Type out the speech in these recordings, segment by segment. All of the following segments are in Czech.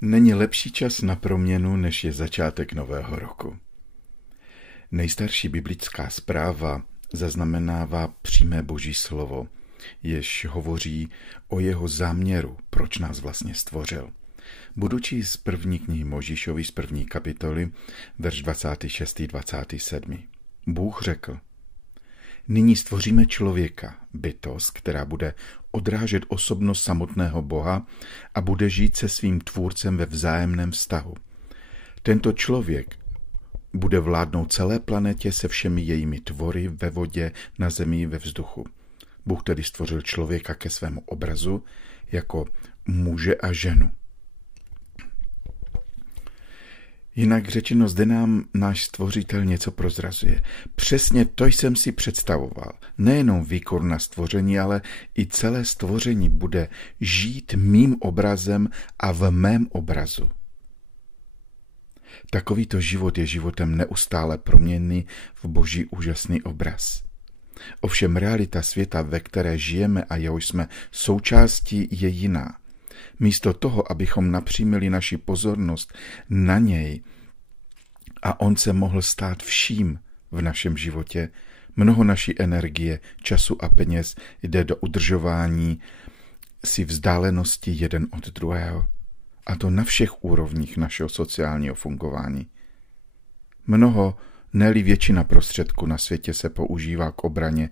Není lepší čas na proměnu, než je začátek nového roku. Nejstarší biblická zpráva zaznamenává přímé Boží slovo, jež hovoří o jeho záměru, proč nás vlastně stvořil. Budu číst z první knihy Mojžíšovy z 1. kapitoly, verš 26. 27. Bůh řekl: Nyní stvoříme člověka, bytost, která bude odrážet osobnost samotného Boha a bude žít se svým tvůrcem ve vzájemném vztahu. Tento člověk bude vládnout celé planetě se všemi jejími tvory ve vodě, na zemi, ve vzduchu. Bůh tedy stvořil člověka ke svému obrazu jako muže a ženu. Jinak řečeno, zde nám náš stvořitel něco prozrazuje. Přesně to jsem si představoval. Nejenom výkon na stvoření, ale i celé stvoření bude žít mým obrazem a v mém obrazu. Takovýto život je životem neustále proměnný v Boží úžasný obraz. Ovšem realita světa, ve které žijeme a jehož jsme součástí, je jiná. Místo toho, abychom napřímili naši pozornost na něj a on se mohl stát vším v našem životě, mnoho naší energie, času a peněz jde do udržování si vzdálenosti jeden od druhého. A to na všech úrovních našeho sociálního fungování. Mnoho, ne-li většina prostředků na světě se používá k obraně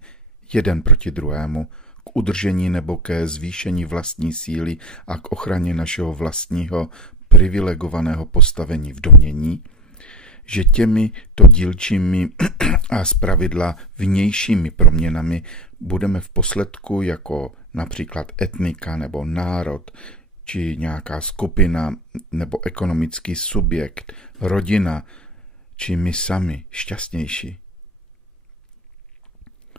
jeden proti druhému, k udržení nebo ke zvýšení vlastní síly a k ochraně našeho vlastního privilegovaného postavení v domnění, že těmito dílčími a zpravidla vnějšími proměnami budeme v posledku jako například etnika nebo národ, či nějaká skupina nebo ekonomický subjekt, rodina, či my sami šťastnější.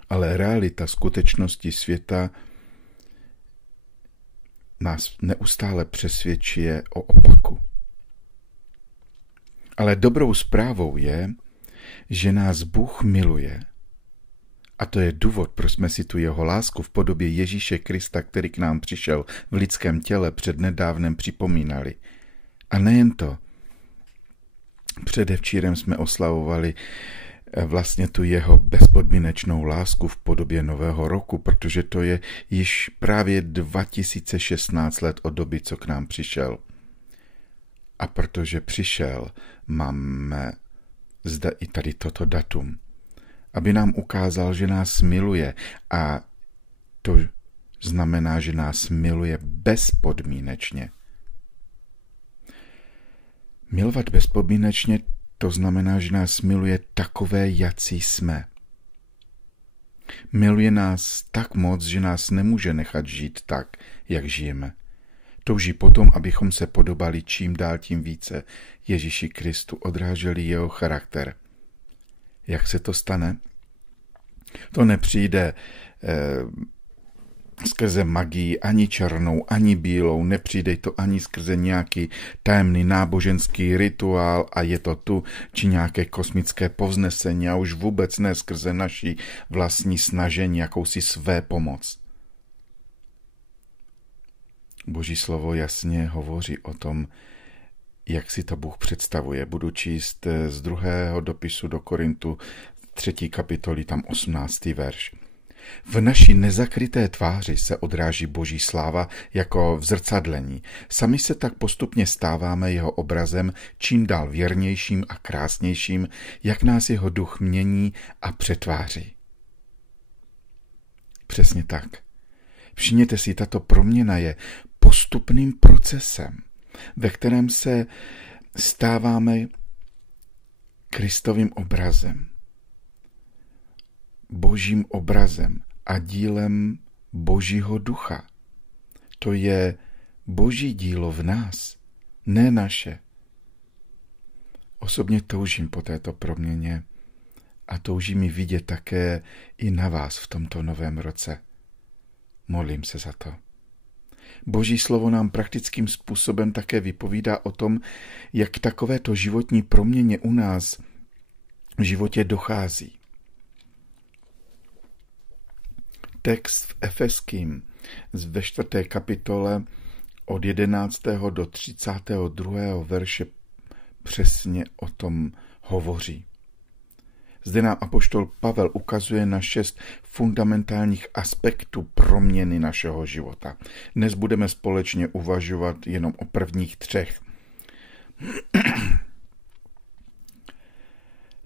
Ale realita skutečnosti světa nás neustále přesvědčuje o opaku. Ale dobrou zprávou je, že nás Bůh miluje. A to je důvod, proč jsme si tu jeho lásku v podobě Ježíše Krista, který k nám přišel v lidském těle přednedávnem, připomínali. A nejen to. Předevčírem jsme oslavovali vlastně tu jeho bezpodmínečnou lásku v podobě nového roku, protože to je již právě 2016 let od doby, co k nám přišel. A protože přišel, máme zde i tady toto datum, aby nám ukázal, že nás miluje, a to znamená, že nás miluje bezpodmínečně. Milovat bezpodmínečně, to znamená, že nás miluje takové, jací jsme. Miluje nás tak moc, že nás nemůže nechat žít tak, jak žijeme. Touží potom, abychom se podobali čím dál tím více Ježíši Kristu, odráželi jeho charakter. Jak se to stane? To nepřijde skrze magii ani černou, ani bílou, nepřijde to ani skrze nějaký tajemný náboženský rituál a je to tu, či nějaké kosmické povznesení, a už vůbec ne skrze naší vlastní snažení, jakousi své pomoc. Boží slovo jasně hovoří o tom, jak si to Bůh představuje. Budu číst z 2. dopisu do Korintu 3. kapitoly, tam 18. verš. V naší nezakryté tváři se odráží Boží sláva jako v zrcadlení. Sami se tak postupně stáváme jeho obrazem čím dál věrnějším a krásnějším, jak nás jeho duch mění a přetváří. Přesně tak. Všimněte si, tato proměna je postupným procesem, ve kterém se stáváme Kristovým obrazem, Božím obrazem a dílem Božího ducha. To je Boží dílo v nás, ne naše. Osobně toužím po této proměně a toužím ji vidět také i na vás v tomto novém roce. Modlím se za to. Boží slovo nám praktickým způsobem také vypovídá o tom, jak k takovéto životní proměně u nás v životě dochází. Text v Efeským ve 4. kapitole od 11. do 32. verše přesně o tom hovoří. Zde nám apoštol Pavel ukazuje na 6 fundamentálních aspektů proměny našeho života. Dnes budeme společně uvažovat jenom o prvních 3.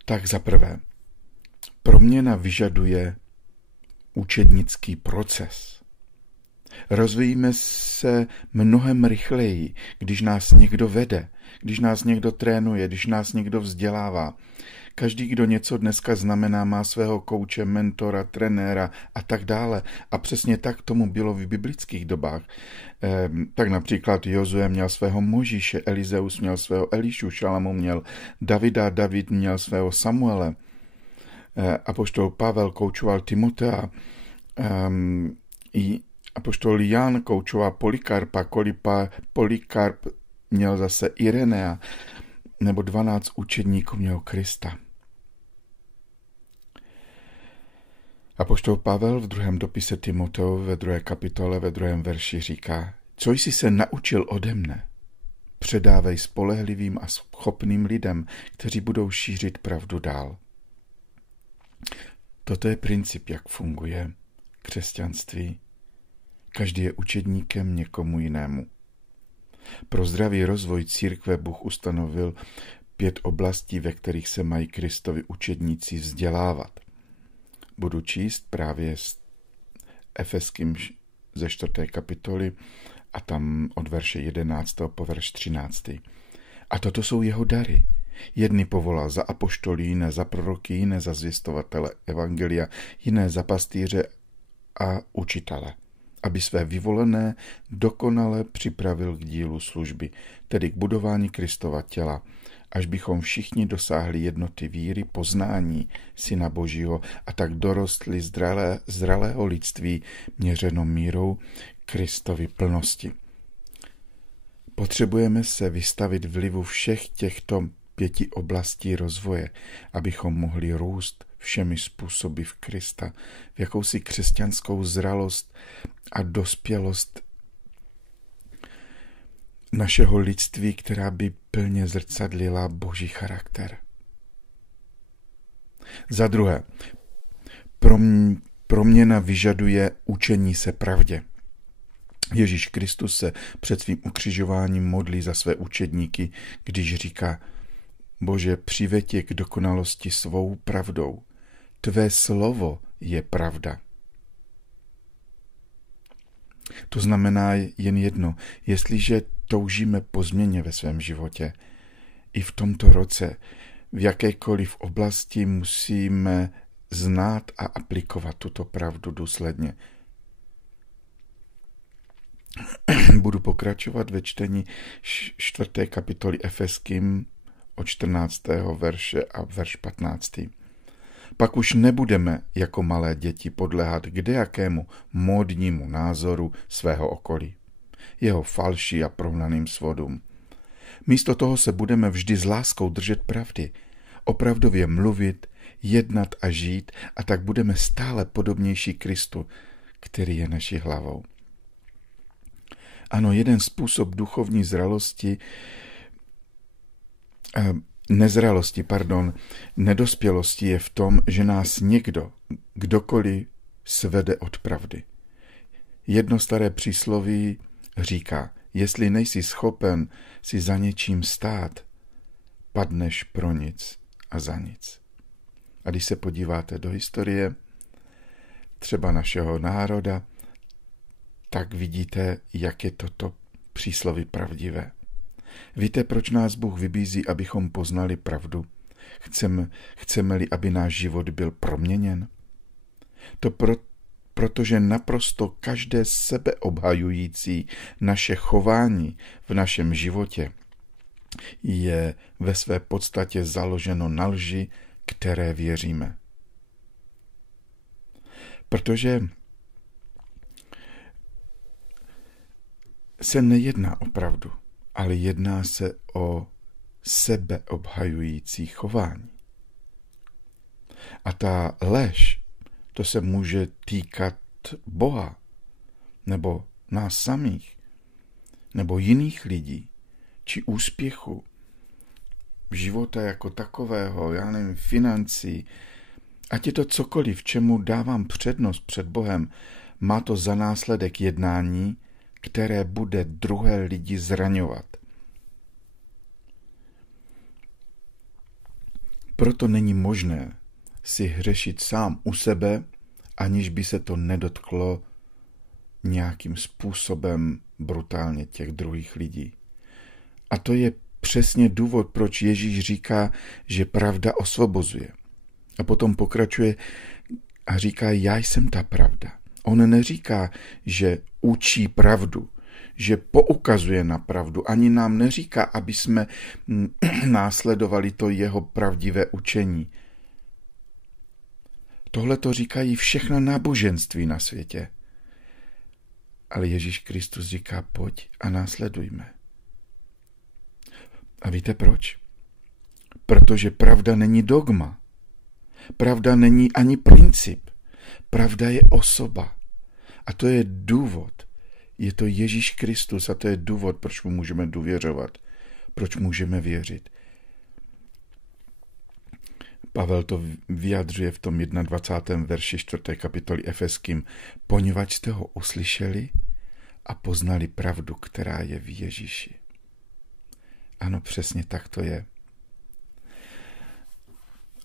Tak za prvé, proměna vyžaduje učednický proces. Rozvíjíme se mnohem rychleji, když nás někdo vede, když nás někdo trénuje, když nás někdo vzdělává. Každý, kdo něco dneska znamená, má svého kouče, mentora, trenéra a tak dále. A přesně tak tomu bylo v biblických dobách. Tak například Jozue měl svého Možíše, Elizeus měl svého Elišu, Šalamu měl Davida, David měl svého Samuele. Apoštol Pavel koučoval Timotea, apoštol Jan koučoval Polikarpa, Polikarp měl zase Irenea, nebo 12 učedníků měl Krista. Apoštol Pavel v 2. dopise Timoteovi ve 2. kapitole ve 2. verši říká: co jsi se naučil ode mne, předávej spolehlivým a schopným lidem, kteří budou šířit pravdu dál. Toto je princip, jak funguje křesťanství. Každý je učedníkem někomu jinému. Pro zdravý rozvoj církve Bůh ustanovil 5 oblastí, ve kterých se mají Kristovi učedníci vzdělávat. Budu číst právě z Efeským ze 4. kapitoly a tam od verše 11. po verš 13. A toto jsou jeho dary. Jedny povolal za apoštolí, jiné za proroky, jiné za zvěstovatele evangelia, jiné za pastýře a učitele, aby své vyvolené dokonale připravil k dílu služby, tedy k budování Kristova těla, až bychom všichni dosáhli jednoty víry, poznání Syna Božího a tak dorostli zralého lidství měřeno mírou Kristovy plnosti. Potřebujeme se vystavit vlivu všech těchto 5 oblastí rozvoje, abychom mohli růst všemi způsoby v Krista, v jakousi křesťanskou zralost a dospělost našeho lidství, která by plně zrcadlila Boží charakter. Za druhé, proměna vyžaduje učení se pravdě. Ježíš Kristus se před svým ukřižováním modlí za své učedníky, když říká: Bože, přiveď je k dokonalosti svou pravdou. Tvé slovo je pravda. To znamená jen jedno, jestliže toužíme po změně ve svém životě, i v tomto roce, v jakékoliv oblasti musíme znát a aplikovat tuto pravdu důsledně. Budu pokračovat ve čtení 4. kapitoly Efeským od 14. verše a verš 15. Pak už nebudeme jako malé děti podléhat kdejakému módnímu názoru svého okolí, jeho falši a prohnaným svodům. Místo toho se budeme vždy s láskou držet pravdy, opravdově mluvit, jednat a žít, a tak budeme stále podobnější Kristu, který je naší hlavou. Ano, jeden způsob duchovní nedospělosti je v tom, že nás kdokoliv svede od pravdy. Jedno staré přísloví říká: jestli nejsi schopen si za něčím stát, padneš pro nic a za nic. A když se podíváte do historie třeba našeho národa, tak vidíte, jak je toto přísloví pravdivé. Víte, proč nás Bůh vybízí, abychom poznali pravdu? Chceme-li, aby náš život byl proměněn? Protože naprosto každé sebeobhajující naše chování v našem životě je ve své podstatě založeno na lži, které věříme. Protože se nejedná o pravdu, ale jedná se o sebeobhajující chování. A ta lež, to se může týkat Boha nebo nás samých, nebo jiných lidí, či úspěchu, života jako takového, já nevím, financí, ať je to cokoliv, čemu dávám přednost před Bohem, má to za následek jednání, které bude druhé lidi zraňovat. Proto není možné si hřešit sám u sebe, aniž by se to nedotklo nějakým způsobem brutálně těch druhých lidí. A to je přesně důvod, proč Ježíš říká, že pravda osvobozuje. A potom pokračuje a říká, já jsem ta pravda. On neříká, že učí pravdu, že poukazuje na pravdu. Ani nám neříká, aby jsme následovali to jeho pravdivé učení. Tohle to říkají všechna náboženství na světě. Ale Ježíš Kristus říká, pojď a následujme. A víte proč? Protože pravda není dogma. Pravda není ani princip. Pravda je osoba. A to je důvod. Je to Ježíš Kristus a to je důvod, proč mu můžeme důvěřovat. Proč můžeme věřit. Pavel to vyjadřuje v tom 21. verši 4. kapitoly Efeským. Poněvadž jste ho uslyšeli a poznali pravdu, která je v Ježíši. Ano, přesně tak to je.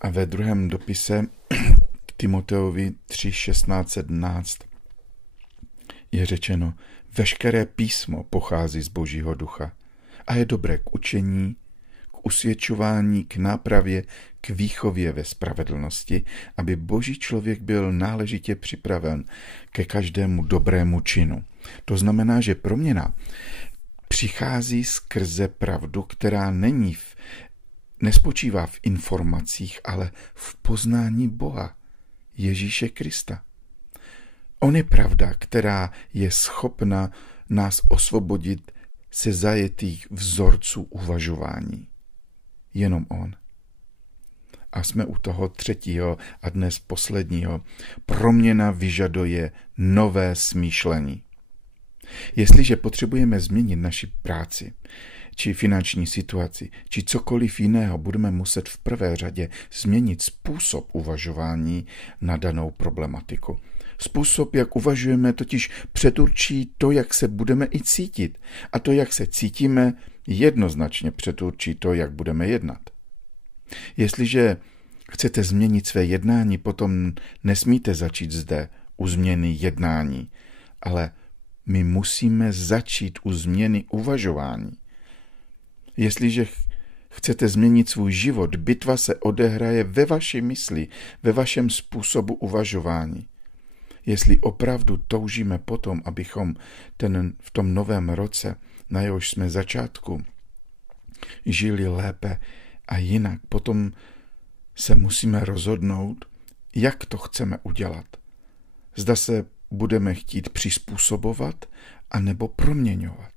A ve druhém dopise k Timoteovi 3:16-17 je řečeno, veškeré písmo pochází z Božího ducha a je dobré k učení, k usvědčování, k nápravě, k výchově ve spravedlnosti, aby Boží člověk byl náležitě připraven ke každému dobrému činu. To znamená, že proměna přichází skrze pravdu, která nespočívá v informacích, ale v poznání Boha, Ježíše Krista. On je pravda, která je schopna nás osvobodit ze zajetých vzorců uvažování. Jenom on. A jsme u toho třetího a dnes posledního. Proměna vyžaduje nové smýšlení. Jestliže potřebujeme změnit naši práci, či finanční situaci, či cokoliv jiného, budeme muset v prvé řadě změnit způsob uvažování na danou problematiku. Způsob, jak uvažujeme, totiž předurčí to, jak se budeme i cítit. A to, jak se cítíme, jednoznačně předurčí to, jak budeme jednat. Jestliže chcete změnit své jednání, potom nesmíte začít zde u změny jednání, ale my musíme začít u změny uvažování. Jestliže chcete změnit svůj život, bitva se odehraje ve vaší mysli, ve vašem způsobu uvažování. Jestli opravdu toužíme potom, abychom v tom novém roce, na jehož jsme začátku, žili lépe a jinak, potom se musíme rozhodnout, jak to chceme udělat. Zda se budeme chtít přizpůsobovat anebo proměňovat.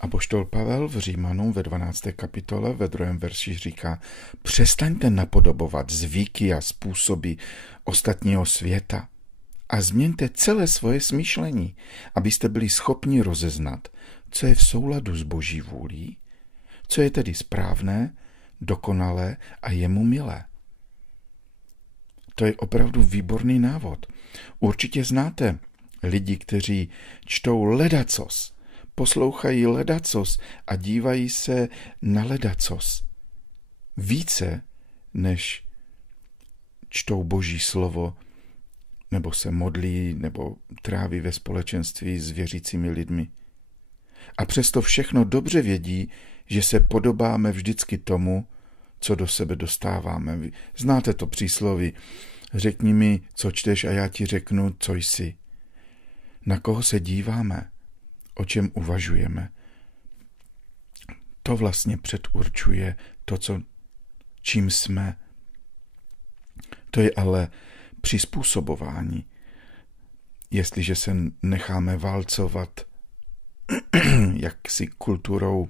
Apoštol Pavel v Římanům ve 12. kapitole ve 2. verši říká, přestaňte napodobovat zvyky a způsoby ostatního světa a změňte celé svoje smýšlení, abyste byli schopni rozeznat, co je v souladu s Boží vůlí, co je tedy správné, dokonalé a jemu milé. To je opravdu výborný návod. Určitě znáte lidi, kteří čtou ledacos, poslouchají ledacos a dívají se na ledacos. Více, než čtou Boží slovo, nebo se modlí, nebo tráví ve společenství s věřícími lidmi. A přesto všechno dobře vědí, že se podobáme vždycky tomu, co do sebe dostáváme. Znáte to přísloví. Řekni mi, co čteš a já ti řeknu, co jsi. Na koho se díváme, o čem uvažujeme. To vlastně předurčuje to, čím jsme. To je ale přizpůsobování. Jestliže se necháme válcovat jaksi kulturou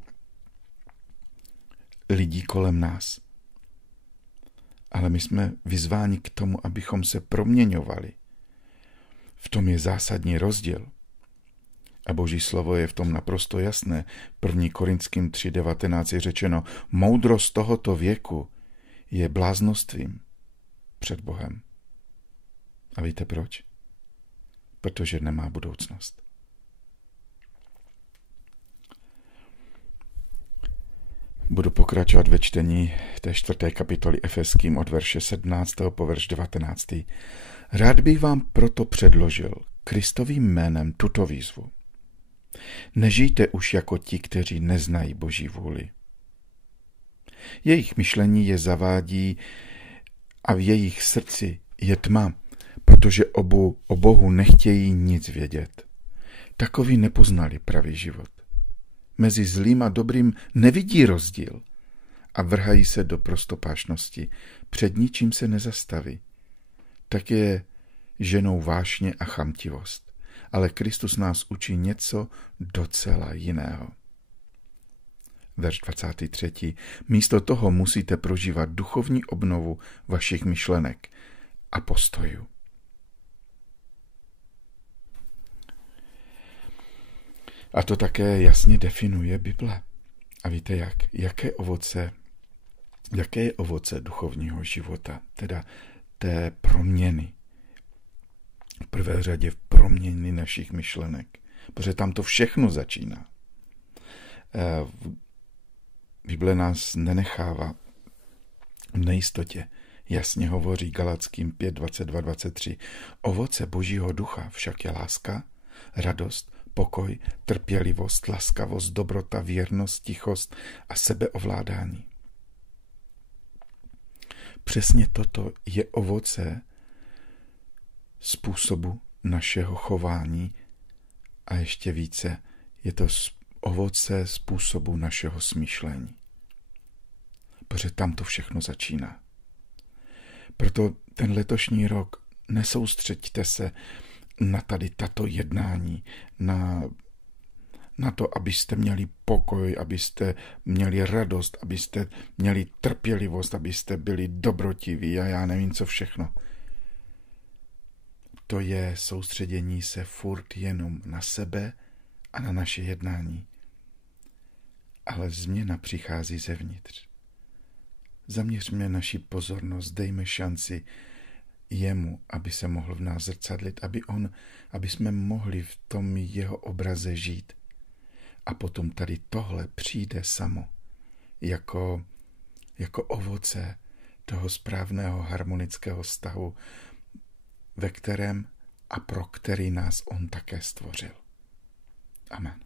lidí kolem nás. Ale my jsme vyzváni k tomu, abychom se proměňovali. V tom je zásadní rozdíl. A Boží slovo je v tom naprosto jasné. 1. Korinským 3:19 je řečeno, moudrost tohoto věku je bláznostvím před Bohem. A víte proč? Protože nemá budoucnost. Budu pokračovat ve čtení té 4. kapitoly Efeským od verše 17. po verš 19. Rád bych vám proto předložil Kristovým jménem tuto výzvu. Nežijte už jako ti, kteří neznají Boží vůli. Jejich myšlení je zavádí a v jejich srdci je tma, protože o Bohu nechtějí nic vědět. Takoví nepoznali pravý život. Mezi zlým a dobrým nevidí rozdíl a vrhají se do prostopášnosti. Před ničím se nezastaví. Tak je ženou vášně a chamtivost. Ale Kristus nás učí něco docela jiného. Verš 23. Místo toho musíte prožívat duchovní obnovu vašich myšlenek a postojů. A to také jasně definuje Bible. A víte jak? Jaké je ovoce duchovního života, teda té proměny? V prvé řadě proměny našich myšlenek, protože tam to všechno začíná. Bible nás nenechává v nejistotě. Jasně hovoří Galackým 5:22-23. Ovoce Božího ducha však je láska, radost, pokoj, trpělivost, laskavost, dobrota, věrnost, tichost a sebeovládání. Přesně toto je ovoce způsobu našeho chování a ještě více je to ovoce způsobu našeho smýšlení. Protože tam to všechno začíná. Proto ten letošní rok nesoustřeďte se na tady tato jednání, na to, abyste měli pokoj, abyste měli radost, abyste měli trpělivost, abyste byli dobrotiví a já nevím co všechno. To je soustředění se furt jenom na sebe a na naše jednání. Ale změna přichází zevnitř. Zaměřme naši pozornost, dejme šanci jemu, aby se mohl v nás zrcadlit, aby jsme mohli v tom jeho obraze žít. A potom tady tohle přijde samo, jako ovoce toho správného harmonického vztahu, ve kterém a pro který nás on také stvořil. Amen.